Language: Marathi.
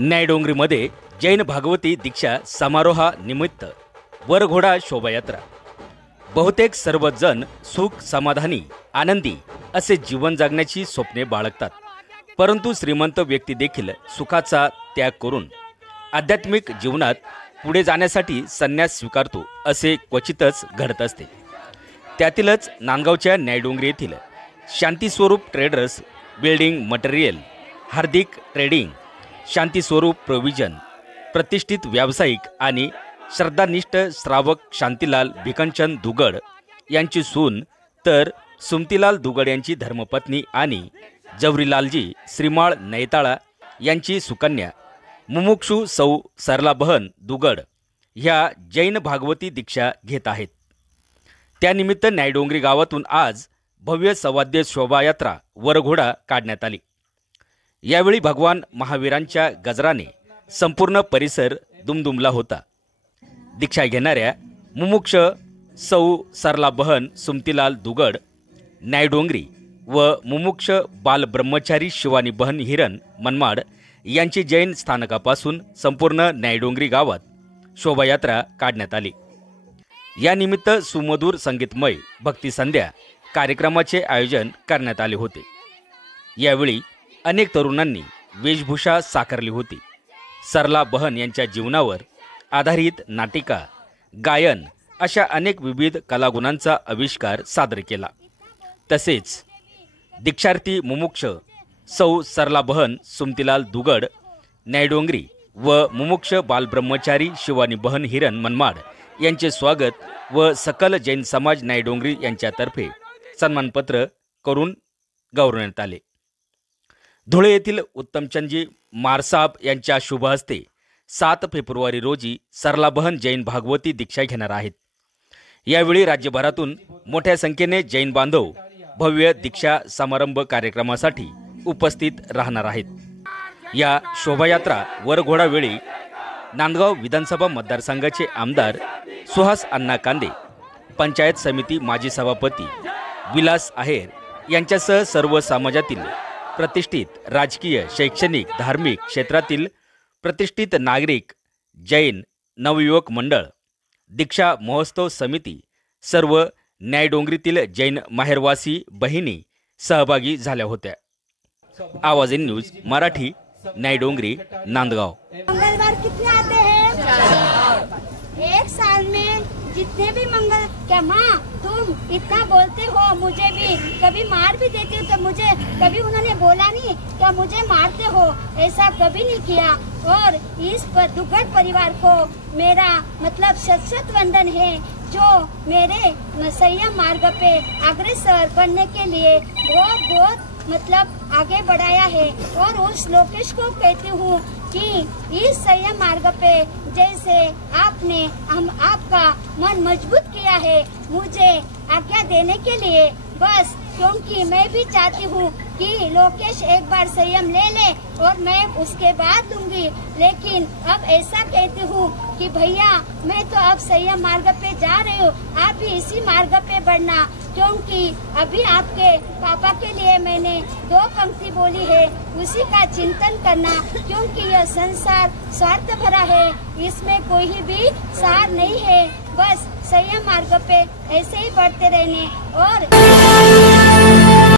न्यायडोंगरीमध्ये जैन भागवती दीक्षा समारोहानिमित्त वरघोडा शोभायात्रा। बहुतेक सर्वजण सुख समाधानी आनंदी असे जीवन जगण्याची स्वप्ने बाळगतात, परंतु श्रीमंत व्यक्ती देखील सुखाचा त्याग करून आध्यात्मिक जीवनात पुढे जाण्यासाठी संन्यास स्वीकारतो असे क्वचितच घडत असते। त्यातीलच नांदगावच्या न्यायडोंगरी येथील Shanti Swarup traders building material, हार्दिक ट्रेडिंग, शांती स्वरूप प्रोविजन, प्रतिष्ठित व्यावसायिक आणि श्रद्धानिष्ठ श्रावक शांतीलाल भिकनचंद दुगड यांची सून तर सुमतीलाल दुगड यांची धर्मपत्नी आणि जवरीलालजी श्रीमाळ नैताळा यांची सुकन्या मुमुक्षू सौ सरलाबहन दुगड ह्या जैन भागवती दीक्षा घेत आहेत। त्यानिमित्त न्यायडोंगरी गावातून आज भव्य सवाद्य शोभायात्रा वरघोडा काढण्यात आली। यावेळी भगवान महावीरांच्या गजराने संपूर्ण परिसर दुमदुमला होता। दीक्षा घेणाऱ्या मुमुक्ष सौ सरलाबहन सुमतीलाल दुगड न्यायडोंगरी व मुमुक्ष बाल ब्रह्मचारी शिवानी बहन हिरण मनमाड यांची जैन स्थानकापासून संपूर्ण न्यायडोंगरी गावात शोभायात्रा काढण्यात आली। यानिमित्त सुमधुर संगीतमय भक्ती संध्या कार्यक्रमाचे आयोजन करण्यात आले होते। यावेळी अनेक तरुणांनी वेशभूषा साकारली होती। सरला बहन यांच्या जीवनावर आधारित नाटिका, गायन अशा अनेक विविध कलागुणांचा आविष्कार सादर केला। तसेच दीक्षार्थी मुमुक्ष सौ सरलाबहन सुमतीलाल दुगड न्यायडोंगरी व मुमुक्ष बालब्रह्मचारी शिवानी बहन हिरण मनमाड यांचे स्वागत व सकल जैन समाज न्यायडोंगरी यांच्यातर्फे सन्मानपत्र करून गौरवण्यात आले। धुळे येथील उत्तमचंदजी मारसाब यांच्या शुभ हस्ते 7 फेब्रुवारी रोजी सरलाबहन जैन भागवती दीक्षा घेणार आहेत। यावेळी राज्यभरातून मोठ्या संख्येने जैन बांधव भव्य दीक्षा समारंभ कार्यक्रमासाठी उपस्थित राहणार आहेत। या शोभायात्रा वरघोडा वेळी नांदगाव विधानसभा मतदारसंघाचे आमदार सुहास अण्णा कांदे, पंचायत समिती माजी सभापती विलास आहेर यांच्यासह सर्व समाजातील प्रतिष्ठित राजकीय, शैक्षणिक, धार्मिक क्षेत्रातील प्रतिष्ठित नागरिक, जैन नवयुवक मंडळ, दीक्षा महोत्सव समिती, सर्व न्यायडोंगरीतील जैन माहेरवासी बहिणी सहभागी झाल्या होत्या। आवाज इन न्यूज मराठी, न्यायडोंगरी, नांदगाव। मंगलवार कितने आते हैं? एक साल में जितने भी मंगल। क्या माँ तुम इतना बोलते हो, मुझे भी कभी मार भी देती हो तो मुझे कभी उन्होंने बोला नहीं क्या मुझे मारते हो, ऐसा कभी नहीं किया। और इस दुगड़ परिवार को मेरा मतलब शत वंदन है, जो मेरे संयम मार्ग पे अग्रसर बनने के लिए बहुत मतलब आगे बढ़ाया है। और उस लोकेश को कहती हूँ कि इस संयम मार्ग पे जैसे आपने आपका मन मजबूत किया है, मुझे आज्ञा देने के लिए बस, क्योंकि मैं भी चाहती हूँ कि लोकेश एक बार संयम ले ले और मैं उसके बाद लूंगी। लेकिन अब ऐसा कहती हूँ कि भैया मैं तो अब संयम मार्ग पे जा रही हूँ, आप भी इसी मार्ग पे बढ़ना, क्योंकि अभी आपके पापा के लिए मैंने 2 पंक्ति बोली है, उसी का चिंतन करना, क्योंकि यह संसार स्वार्थ भरा है, इसमें कोई भी सार नहीं है। बस संयम मार्ग पे ऐसे ही बढ़ते रहने और